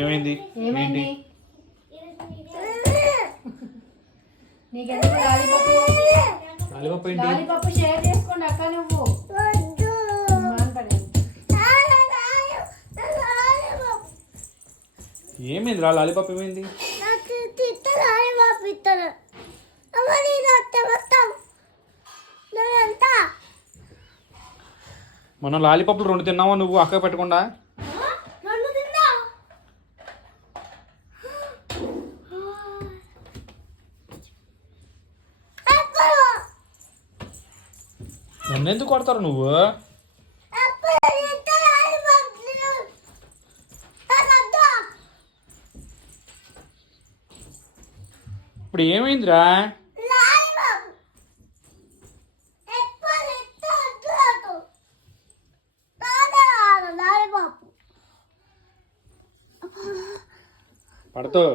ఏమైంది? ఏమైంది? నీకెందుకు లాలీపాప్? లాలీపాప్ షేర్ చేసుకోండి అక్క. నువ్వు ఏమైంది రా? లాలీపాప్ ఏమైంది? మొన్న లాలీపాప్లు 2 తిన్నావా నువ్వు అక్క పెట్టకుండా? నన్ను ఎందుకు కొడతారు నువ్వు? ఇప్పుడు ఏమైందిరా? పడతావు.